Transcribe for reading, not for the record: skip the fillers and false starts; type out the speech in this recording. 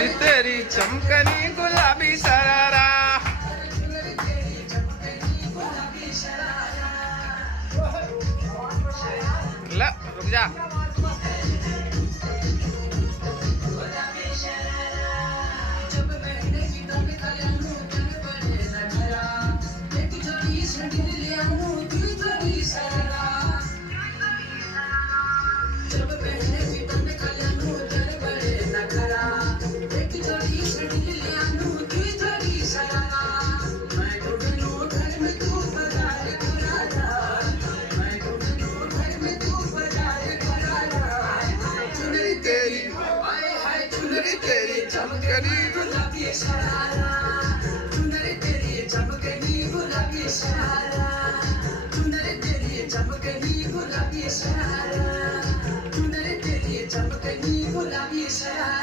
तेरी चमकनी गुलाबी शरारा। ला रुक जा। तेरी चमकनी गुलाबी शरारा, चुनरी तेरी चमकनी गुलाबी शरारा, चुनरी तेरी चमकनी गुलाबी शरारा, चुनरी तेरी चमकनी गुलाबी शरारा।